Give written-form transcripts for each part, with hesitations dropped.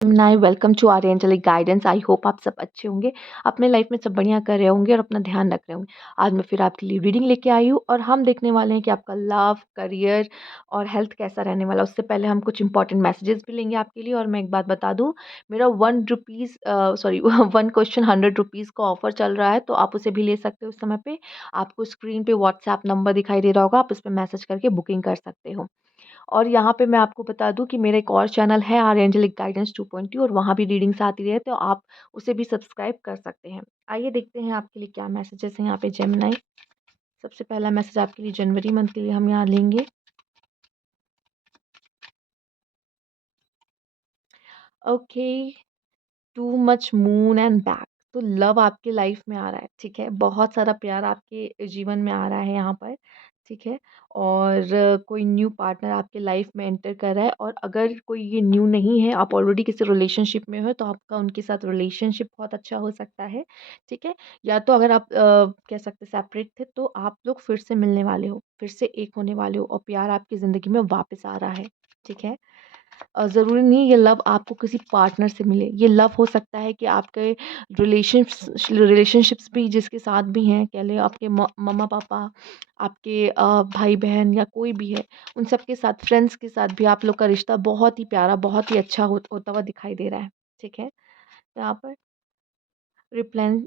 नाइ welcome to our angelic guidance. I hope आप सब अच्छे होंगे, अपने लाइफ में सब बढ़िया कर रहे होंगे और अपना ध्यान रख रहे होंगे। आज मैं फिर आपके लिए रीडिंग लेके आई हूँ और हम देखने वाले हैं कि आपका लव, करियर और हेल्थ कैसा रहने वाला है। उससे पहले हम कुछ इंपॉर्टेंट मैसेजेस भी लेंगे आपके लिए। और मैं एक बात बता दूँ, मेरा 1 रुपीज़ सॉरी 1 क्वेश्चन 100 रुपीज़ का ऑफर चल रहा है, तो आप उसे भी ले सकते हो उस समय पे। आपको स्क्रीन पे व्हाट्सएप नंबर दिखाई दे रहा होगा, आप उस पे मैसेज करके बुकिंग कर सकते हो। और यहाँ पे मैं आपको बता दूँ कि मेरा एक और चैनल है आर एंजेलिक गाइडेंस 2.0, और वहाँ भी रीडिंग्स आती रहती है, तो आप उसे भी सब्सक्राइब कर सकते हैं। आइए देखते हैं आपके लिए क्या मैसेजेस हैं यहाँ पे जेमिनी। सबसे पहला मैसेज आपके लिए जनवरी मंथ के लिए हम यहाँ लेंगे। Okay, too much moon and back. तो लव आपके लाइफ में आ रहा है, ठीक है। बहुत सारा प्यार आपके जीवन में आ रहा है यहाँ पर, ठीक है। और कोई न्यू पार्टनर आपके लाइफ में एंटर कर रहा है, और अगर कोई ये न्यू नहीं है, आप ऑलरेडी किसी रिलेशनशिप में हो, तो आपका उनके साथ रिलेशनशिप बहुत अच्छा हो सकता है, ठीक है। या तो अगर आप कह सकते सेपरेट थे, तो आप लोग फिर से मिलने वाले हो, फिर से एक होने वाले हो, और प्यार आपकी ज़िंदगी में वापस आ रहा है, ठीक है। ज़रूरी नहीं ये लव आपको किसी पार्टनर से मिले। ये लव हो सकता है कि आपके रिलेशनशिप्स भी जिसके साथ भी हैं, कह लें आपके मम्मा-पापा, आपके भाई-बहन या कोई भी है, उन सब के साथ, फ्रेंड्स के साथ भी आप लोग का रिश्ता बहुत ही प्यारा, बहुत ही अच्छा होता हुआ दिखाई दे रहा है, ठीक है। यहाँ पर रिप्लेन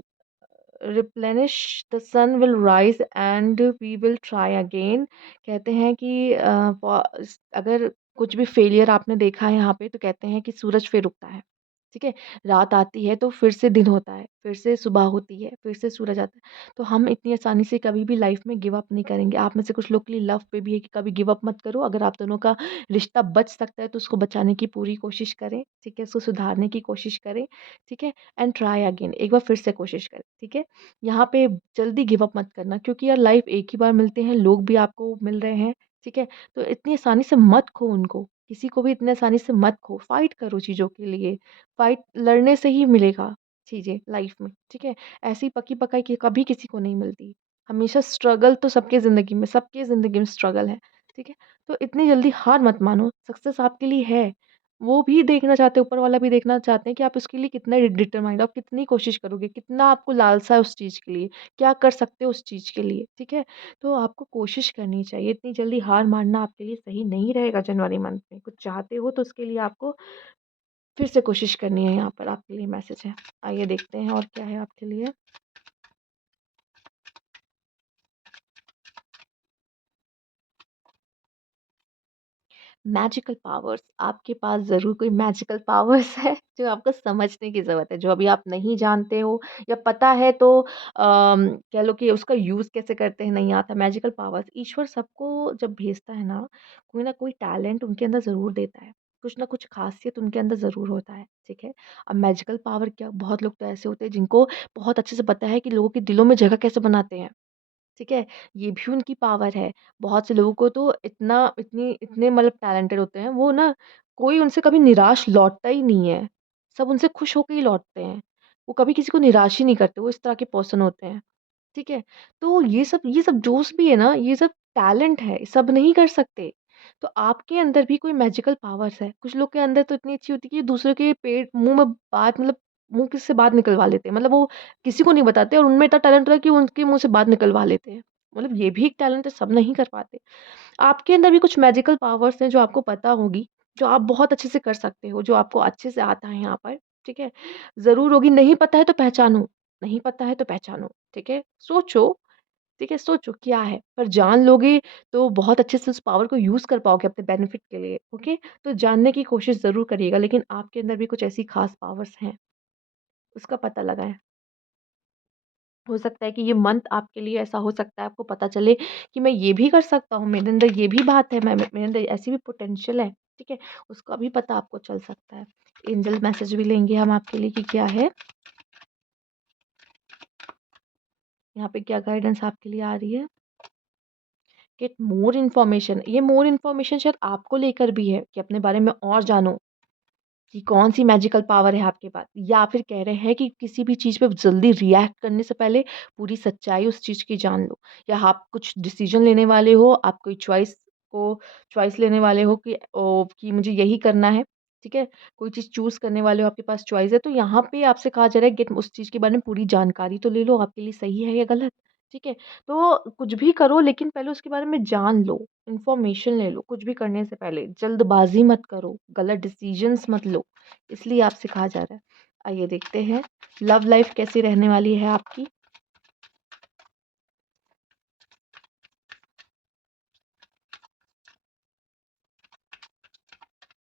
replenish the sun will rise and we will try again. कहते हैं कि अगर कुछ भी फेलियर आपने देखा है यहाँ पे, तो कहते हैं कि सूरज फिर उगता है, ठीक है। रात आती है तो फिर से दिन होता है, फिर से सुबह होती है, फिर से सूरज आता है। तो हम इतनी आसानी से कभी भी लाइफ में गिव अप नहीं करेंगे। आप में से कुछ लोग के लिए लव पे भी है कि कभी गिव अप मत करो। अगर आप दोनों का रिश्ता बच सकता है, तो उसको बचाने की पूरी कोशिश करें, ठीक है। उसको सुधारने की कोशिश करें, ठीक है। एंड ट्राई अगेन, एक बार फिर से कोशिश करें, ठीक है। यहाँ पे जल्दी गिव अप मत करना, क्योंकि यार लाइफ एक ही बार मिलते हैं, लोग भी आपको मिल रहे हैं, ठीक है। तो इतनी आसानी से मत खो उनको, किसी को भी इतनी आसानी से मत खो। फाइट करो चीज़ों के लिए, फाइट लड़ने से ही मिलेगा चीज़ें लाइफ में, ठीक है। ऐसी पकी-पकाई की कभी किसी को नहीं मिलती। हमेशा स्ट्रगल तो सबके ज़िंदगी में स्ट्रगल है, ठीक है। तो इतनी जल्दी हार मत मानो, सक्सेस आपके लिए है। वो भी देखना चाहते हैं, ऊपर वाला भी देखना चाहते हैं कि आप उसके लिए कितना डिटरमाइंड हो, आप कितनी कोशिश करोगे, कितना आपको लालसा है उस चीज़ के लिए, क्या कर सकते हो उस चीज़ के लिए, ठीक है। तो आपको कोशिश करनी चाहिए, इतनी जल्दी हार मानना आपके लिए सही नहीं रहेगा। जनवरी मंथ में कुछ चाहते हो, तो उसके लिए आपको फिर से कोशिश करनी है। यहाँ पर आपके लिए मैसेज है। आइए देखते हैं और क्या है आपके लिए। मैजिकल पावर्स, आपके पास ज़रूर कोई मैजिकल पावर्स है जो आपको समझने की ज़रूरत है, जो अभी आप नहीं जानते हो, या पता है तो कह लो कि उसका यूज़ कैसे करते हैं नहीं आता। मैजिकल पावर्स ईश्वर सबको जब भेजता है ना, कोई ना कोई टैलेंट उनके अंदर ज़रूर देता है, कुछ ना कुछ ख़ासियत उनके अंदर ज़रूर होता है, ठीक है। अब मैजिकल पावर क्या, बहुत लोग तो ऐसे होते हैं जिनको बहुत अच्छे से पता है कि लोगों के दिलों में जगह कैसे बनाते हैं। ठीक है? ये भी उनकी पावर है। बहुत से लोगों को तो इतने मतलब टैलेंटेड होते हैं, वो ना कोई उनसे कभी निराश लौटता ही नहीं है। सब उनसे खुश होके ही लौटते हैं। वो कभी किसी को निराश ही नहीं करते, वो इस तरह के पर्सन होते हैं। ठीक है? तो ये सब जोश भी है ना, ये सब टैलेंट है, सब नहीं कर सकते। तो आपके अंदर भी कोई मैजिकल पावर्स है। कुछ लोग के अंदर तो इतनी अच्छी होती है कि दूसरे के पेट मुँह में बात मतलब मुँह की से बात निकलवा लेते हैं। मतलब वो किसी को नहीं बताते, और उनमें इतना टैलेंट है कि उनके मुँह से बात निकलवा लेते हैं। मतलब ये भी एक टैलेंट है, सब नहीं कर पाते। आपके अंदर भी कुछ मैजिकल पावर्स हैं जो आपको पता होगी, जो आप बहुत अच्छे से कर सकते हो, जो आपको अच्छे से आता है यहाँ पर, ठीक है? ज़रूर होगी, नहीं पता है तो पहचानो, नहीं पता है तो पहचानो, ठीक है? सोचो, ठीक है? सोचो क्या है, पर जान लोगे तो बहुत अच्छे से उस पावर को यूज़ कर पाओगे अपने बेनिफिट के लिए, ओके? तो जानने की कोशिश ज़रूर करिएगा, लेकिन आपके अंदर भी कुछ ऐसी खास पावर्स हैं, उसका पता लगाएँ। हो सकता है कि ये मंथ आपके लिए ऐसा हो सकता है, आपको पता चले कि मैं ये भी कर सकता हूँ, मेरे अंदर ये भी बात है, मैं मेरे अंदर ऐसी भी पोटेंशियल है, ठीक है? उसका भी पता आपको चल सकता है। एंजल मैसेज भी लेंगे हम आपके लिए कि क्या है, यहाँ पे क्या गाइडेंस आपके लिए आ रही है। गेट मोर इन्फॉर्मेशन, ये मोर इन्फॉर्मेशन शायद आपको लेकर भी है कि अपने बारे में और जानो, कि कौन-सी मैजिकल पावर है आपके पास, या फिर कह रहे हैं कि किसी भी चीज़ पे जल्दी रिएक्ट करने से पहले पूरी सच्चाई उस चीज़ की जान लो। या आप कुछ डिसीज़न लेने वाले हो, आप कोई चॉइस लेने वाले हो कि कि मुझे यही करना है, ठीक है? कोई चीज़ चूज़ करने वाले हो, आपके पास चॉइस है, तो यहाँ पे आपसे कहा जा रहा है गेट उस चीज़ के बारे में पूरी जानकारी तो ले लो, आपके लिए सही है या गलत, ठीक है? तो कुछ भी करो लेकिन पहले उसके बारे में जान लो, इन्फॉर्मेशन ले लो, कुछ भी करने से पहले जल्दबाज़ी मत करो, गलत डिसीज़न्स मत लो, इसलिए आपसे कहा जा रहा है। आइए देखते हैं, लव लाइफ़ कैसी रहने वाली है आपकी?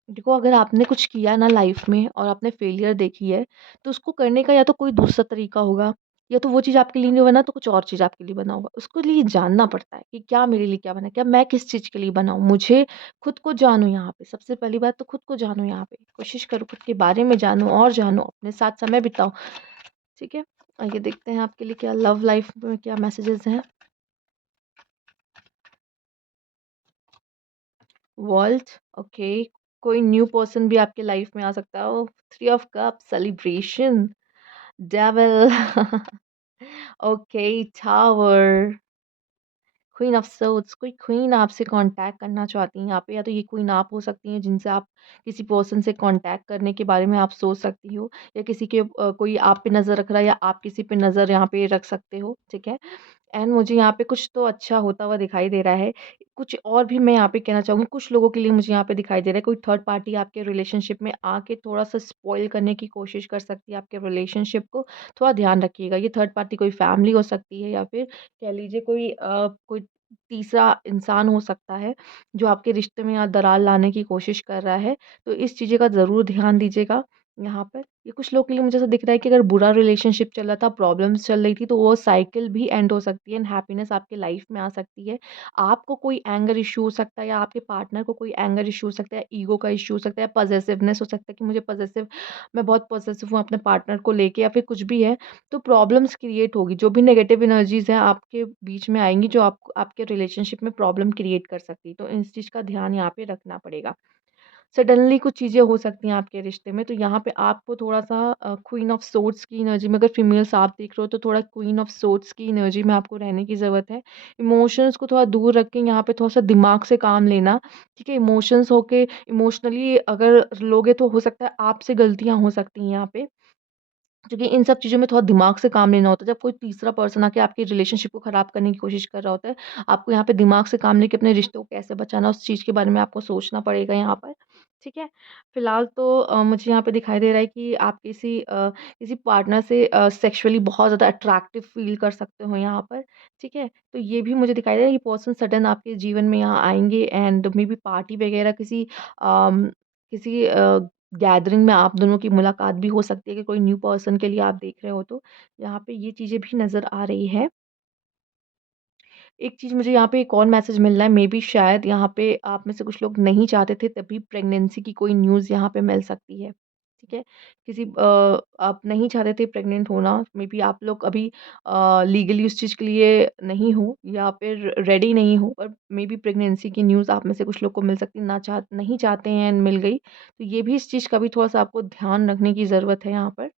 देखो, अगर आपने कुछ किया ना लाइफ में और आपने फेलियर देखी है, तो उसको करने का या तो कोई दूसरा तरीका होगा, या तो वो चीज़ आपके लिए नहीं बना तो कुछ और चीज़ आपके लिए बना होगा। उसको लिए जानना पड़ता है कि क्या मेरे लिए क्या बना, क्या मैं किस चीज़ के लिए बना हूँ। मुझे खुद को जानो यहाँ पे, सबसे पहली बात तो खुद को जानो यहाँ पे। कोशिश करो खुद के बारे में जानो और जानो, अपने साथ समय बिताओ, ठीक है? आइए देखते हैं आपके लिए क्या लव लाइफ में क्या मैसेजेस हैं। वर्ल्ड, ओके, कोई न्यू पर्सन भी आपके लाइफ में आ सकता है। ओह! 3 of cups, celebration, devil okay, tower, queen of swords, कोई क्वीन आपसे कांटेक्ट करना चाहती हैं यहाँ पे, या तो ये क्वीन आप हो सकती हैं जिनसे आप किसी पर्सन से कांटेक्ट करने के बारे में आप सोच सकती हो, या किसी के कोई आप पे नज़र रख रहा है या आप किसी पे नज़र यहाँ पे रख सकते हो, ठीक है? एंड मुझे यहाँ पे कुछ तो अच्छा होता हुआ दिखाई दे रहा है। कुछ और भी मैं यहाँ पे कहना चाहूँगी, कुछ लोगों के लिए मुझे यहाँ पे दिखाई दे रहा है कोई थर्ड पार्टी आपके रिलेशनशिप में आके थोड़ा-सा स्पॉइल करने की कोशिश कर सकती है आपके रिलेशनशिप को, थोड़ा ध्यान रखिएगा। ये थर्ड पार्टी कोई फैमिली हो सकती है, या फिर कह लीजिए कोई तीसरा इंसान हो सकता है, जो आपके रिश्ते में यहाँ दरार लाने की कोशिश कर रहा है। तो इस चीज़ें का ज़रूर ध्यान दीजिएगा यहाँ पर। ये कुछ लोग के लिए मुझे ऐसा दिख रहा है कि अगर बुरा रिलेशनशिप चल रहा था, प्रॉब्लम्स चल रही थी, तो वो साइकिल भी एंड हो सकती है एंड हैप्पीनेस आपकी लाइफ में आ सकती है। आपको कोई एंगर इश्यू हो सकता है, या आपके पार्टनर को कोई एंगर इश्यू हो सकता है, ईगो का इश्यू हो सकता है, पॉसेसिवनेस हो सकता है कि मैं बहुत पॉसेसिव हूँ अपने पार्टनर को लेके, या फिर कुछ भी है। तो प्रॉब्लम्स क्रिएट होगी, जो भी नेगेटिव एनर्जीज़ हैं आपके बीच में आएँगी, जो आप आपके रिलेशनशिप में प्रॉब्लम क्रिएट कर सकती है। तो इस चीज़ का ध्यान यहाँ पे रखना पड़ेगा। सडनली कुछ चीज़ें हो सकती हैं आपके रिश्ते में, तो यहाँ पे आपको थोड़ा-सा क्वीन ऑफ सोर्ड्स की एनर्जी में, अगर फीमेल्स आप देख रहे हो तो थोड़ा क्वीन ऑफ सोर्ड्स की एनर्जी में आपको रहने की ज़रूरत है। इमोशंस को थोड़ा दूर रख के यहाँ पे थोड़ा-सा दिमाग से काम लेना, ठीक है? इमोशंस होके इमोशनली अगर लोगे तो हो सकता है आपसे गलतियाँ हो सकती हैं यहाँ पे। क्योंकि इन सब चीज़ों में थोड़ा दिमाग से काम लेना होता है। जब कोई तीसरा पर्सन आके आपके रिलेशनशिप को ख़राब करने की कोशिश कर रहा होता है, आपको यहाँ पे दिमाग से काम लेके अपने रिश्तों को कैसे बचाना, उस चीज़ के बारे में आपको सोचना पड़ेगा यहाँ पर, ठीक है? फ़िलहाल तो मुझे यहाँ पे दिखाई दे रहा है कि आप किसी पार्टनर से सेक्सुअली बहुत ज़्यादा अट्रैक्टिव फ़ील कर सकते हो यहाँ पर, ठीक है? तो ये भी मुझे दिखाई दे रहा है, ये पर्सन सडन आपके जीवन में यहाँ आएँगे एंड मेबी पार्टी वग़ैरह किसी गैदरिंग में आप दोनों की मुलाकात भी हो सकती है कि कोई न्यू पर्सन के लिए आप देख रहे हो तो, यहाँ पे ये चीज़ें भी नज़र आ रही है। एक चीज़ मुझे यहाँ पे एक और मैसेज मिल रहा है, मेबी शायद यहाँ पे आप में से कुछ लोग नहीं चाहते थे, तभी प्रेगनेंसी की कोई न्यूज़ यहाँ पे मिल सकती है, ठीक है? आप नहीं चाहते थे प्रेग्नेंट होना, मेबी आप लोग अभी लीगली उस चीज़ के लिए नहीं हो, या फिर रेडी नहीं हो, पर मेबी प्रेगनेंसी की न्यूज़ आप में से कुछ लोग को मिल सकती है, नहीं चाहते हैं एंड मिल गई। तो ये भी इस चीज़ का भी थोड़ा-सा आपको ध्यान रखने की ज़रूरत है यहाँ पर।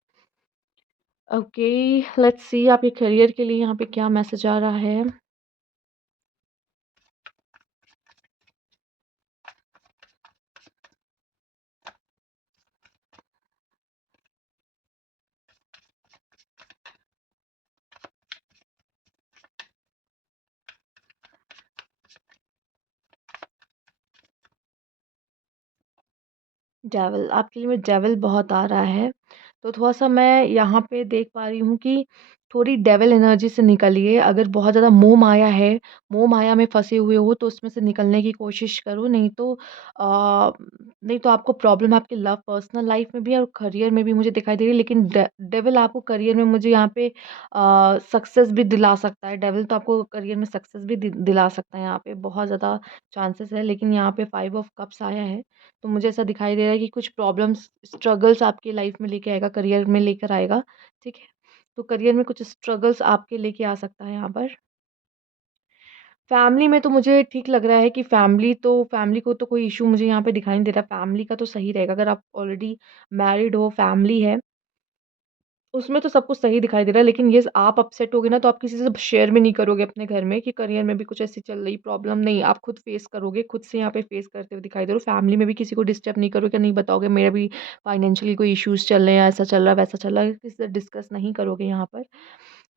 ओके, लेट्स सी आपके करियर के लिए यहाँ पे क्या मैसेज आ रहा है? डेविल, आपके लिए में डेविल बहुत आ रहा है। तो थोड़ा-सा मैं यहाँ पे देख पा रही हूँ कि थोड़ी डेविल एनर्जी से निकलिए। अगर बहुत ज़्यादा मोह-माया है, मोह-माया में फँसे हुए हो तो उसमें से निकलने की कोशिश करो, नहीं तो आपको प्रॉब्लम आपके पर्सनल लाइफ़ में भी है और करियर में भी मुझे दिखाई दे रही है। लेकिन डेविल आपको करियर में मुझे यहाँ पे सक्सेस भी दिला सकता है। डेविल तो आपको करियर में सक्सेस भी दिला सकता है यहाँ पे, बहुत ज़्यादा चांसेस है। लेकिन यहाँ पे 5 ऑफ कप्स आया है। तो मुझे ऐसा दिखाई दे रहा है कि कुछ प्रॉब्लम्स, स्ट्रगल्स आपकी लाइफ में लेके आएगा, करियर में लेकर आएगा, ठीक है? तो करियर में कुछ स्ट्रगल्स आपके लेके आ सकता है यहाँ पर। फैमिली में तो मुझे ठीक लग रहा है कि फैमिली को तो कोई इश्यू मुझे यहाँ पे दिखाई नहीं दे रहा, फैमिली का तो सही रहेगा। अगर आप ऑलरेडी मैरिड हो, फैमिली है, उसमें तो सब कुछ सही दिखाई दे रहा है, लेकिन ये आप अपसेट होगे ना, तो आप किसी से शेयर भी नहीं करोगे अपने घर में कि करियर में भी कुछ ऐसी चल रही प्रॉब्लम, नहीं, आप खुद फेस करोगे, खुद से यहाँ पे फेस करते हुए दिखाई दे रहे हो। फैमिली में भी किसी को डिस्टर्ब नहीं करोगे, नहीं बताओगे मेरा भी फाइनेंशियली कोई इश्यूज़ चल रहे हैं, ऐसा चल रहा है, वैसा चल रहा है, किसी से डिस्कस नहीं करोगे यहाँ पर।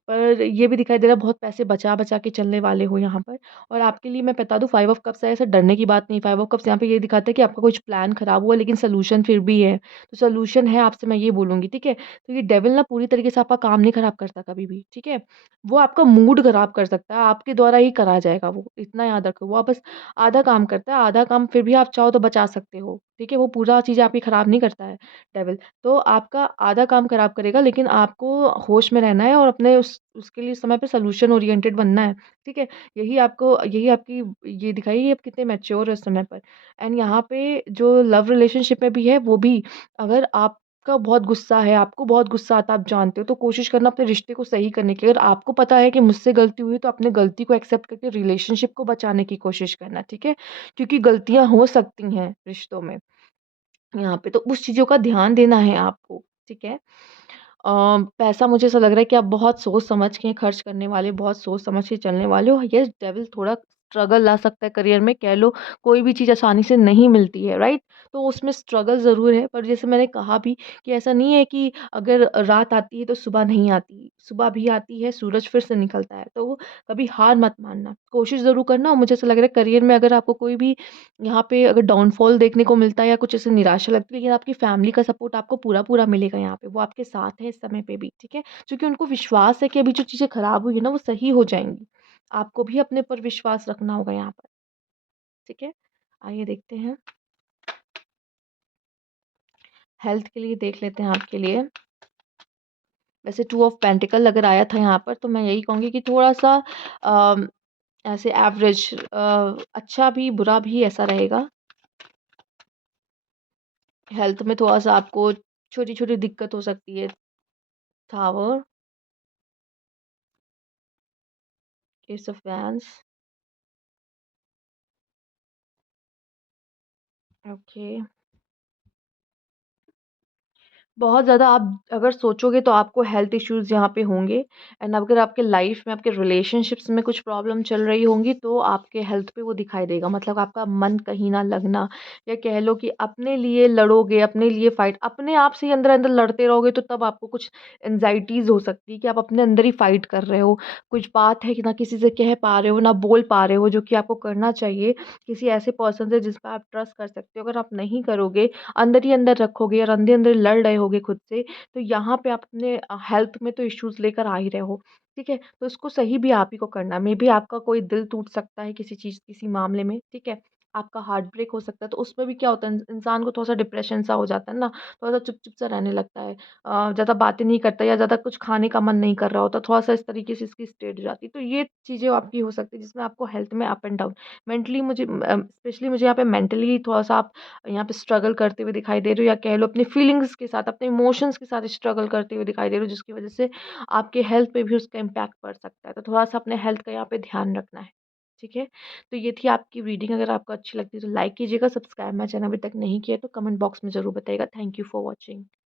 पर ये भी दिखाई दे रहा है बहुत पैसे बचा-बचा के चलने वाले हो यहाँ पर। और आपके लिए मैं बता दूँ, 5 ऑफ कप्स है, ऐसे डरने की बात नहीं। 5 ऑफ कप्स यहाँ पे ये दिखाता है कि आपका कुछ प्लान खराब हुआ, लेकिन सॉल्यूशन फिर भी है। तो सॉल्यूशन है, आपसे मैं ये बोलूँगी, ठीक है? तो ये डेविल ना पूरी तरीके से आपका काम नहीं खराब करता कभी भी, ठीक है? वो आपका मूड खराब कर सकता है, आपके द्वारा ही करा जाएगा वो, इतना याद रखो। वो बस आधा काम करता है, आधा काम फिर भी आप चाहो तो बचा सकते हो, ठीक है? वो पूरा चीज़ आपकी खराब नहीं करता है डेविल। तो आपका आधा काम खराब करेगा, लेकिन आपको होश में रहना है और अपने उसके लिए समय पे सॉल्यूशन ओरिएंटेड बनना है, ठीक है? यही आपकी ये दिखाइए आप कितने मैच्योर हो इस समय पर। एंड यहाँ पे जो लव रिलेशनशिप में भी है, वो भी अगर आपका बहुत गुस्सा है, आपको बहुत गुस्सा आता है, आप जानते हो, तो कोशिश करना अपने रिश्ते को सही करने की। अगर आपको पता है कि मुझसे गलती हुई है, तो अपनी गलती को एक्सेप्ट करके रिलेशनशिप को बचाने की कोशिश करना, ठीक है? क्योंकि गलतियाँ हो सकती हैं रिश्तों में। यहाँ पे तो उस चीज़ों का ध्यान देना है आपको, ठीक है? पैसा मुझे ऐसा लग रहा है कि आप बहुत सोच समझ के खर्च करने वाले, बहुत सोच समझ के चलने वाले हो। येस, डेविल थोड़ा स्ट्रगल ला सकता है करियर में, कह लो कोई भी चीज़ आसानी से नहीं मिलती है, राइट? तो उसमें स्ट्रगल ज़रूर है, पर जैसे मैंने कहा भी कि ऐसा नहीं है कि अगर रात आती है तो सुबह नहीं आती, सुबह भी आती है, सूरज फिर से निकलता है। तो कभी हार मत मानना, कोशिश ज़रूर करना। और मुझे ऐसा लग रहा है करियर में अगर आपको कोई भी यहाँ पे अगर डाउनफॉल देखने को मिलता है या कुछ ऐसे निराशा लगती है, लेकिन आपकी फैमिली का सपोर्ट आपको पूरा-पूरा मिलेगा यहाँ पे। वो आपके साथ है इस समय पे भी, ठीक है? क्योंकि उनको विश्वास है कि अभी जो चीज़ें खराब हुई है ना, वो सही हो जाएँगी। आपको भी अपने पर विश्वास रखना होगा यहाँ पर, ठीक है? आइए देखते हैं, हेल्थ के लिए देख लेते हैं आपके लिए। वैसे 2 ऑफ पेंटिकल अगर आया था यहाँ पर, तो मैं यही कहूँगी कि थोड़ा-सा अ, ऐसे एवरेज, अच्छा भी, बुरा भी ऐसा रहेगा। हेल्थ में थोड़ा-सा आपको छोटी-छोटी दिक्कत हो सकती है। Tower, S of wands, okay. बहुत ज़्यादा आप अगर सोचोगे तो आपको हेल्थ इश्यूज़ यहाँ पे होंगे। एंड अगर आपके लाइफ़ में, आपके रिलेशनशिप्स में कुछ प्रॉब्लम चल रही होंगी, तो आपके हेल्थ पे वो दिखाई देगा। मतलब आपका मन कहीं ना लगना, या कह लो कि अपने लिए लड़ोगे, अपने लिए फ़ाइट, अपने आप से ही अंदर-अंदर लड़ते रहोगे, तो तब आपको कुछ एंग्ज़ायटीज़ हो सकती है कि आप अपने अंदर ही फ़ाइट कर रहे हो। कुछ बात है कि ना किसी से कह पा रहे हो, ना बोल पा रहे हो, जो कि आपको करना चाहिए किसी ऐसे पर्सन से जिस पे आप ट्रस्ट कर सकते हो। अगर आप नहीं करोगे, अंदर ही अंदर रखोगे और अंदर-अंदर लड़ रहे होगे खुद से, तो यहाँ पे आप अपने हेल्थ में तो इश्यूज़ लेकर आ ही रहे हो, ठीक है? तो इसको सही भी आप ही को करना है। मेबी आपका कोई दिल टूट सकता है किसी चीज़, किसी मामले में, ठीक है? आपका हार्ट ब्रेक हो सकता है, तो उसमें भी क्या होता है, इंसान को थोड़ा-सा डिप्रेशन सा हो जाता है ना, थोड़ा-सा चुप-चुप सा रहने लगता है। ज़्यादा बातें नहीं करता, या ज़्यादा कुछ खाने का मन नहीं कर रहा होता, थोड़ा-सा इस तरीके से इसकी स्टेट हो जाती है। तो ये चीज़ें आपकी हो सकती है, जिसमें आपको हेल्थ में up and down, mentally specially मुझे यहाँ पे मेंटली थोड़ा-सा आप यहाँ पे स्ट्रगल करते हुए दिखाई दे रहे हो, या कह लो अपनी फीलिंग्स के साथ, अपने इमोशंस के साथ स्ट्रगल करते हुए दिखाई दे रहे हो, जिसकी वजह से आपके हेल्थ पे भी उसका इम्पैक्ट पड़ सकता है। तो थोड़ा-सा अपने हेल्थ का यहाँ पे ध्यान रखना है, ठीक है? तो ये थी आपकी रीडिंग। अगर आपको अच्छी लगती है तो लाइक कीजिएगा, सब्सक्राइब मेरा चैनल अभी तक नहीं किया है तो कमेंट बॉक्स में ज़रूर बताइएगा। Thank you for watching.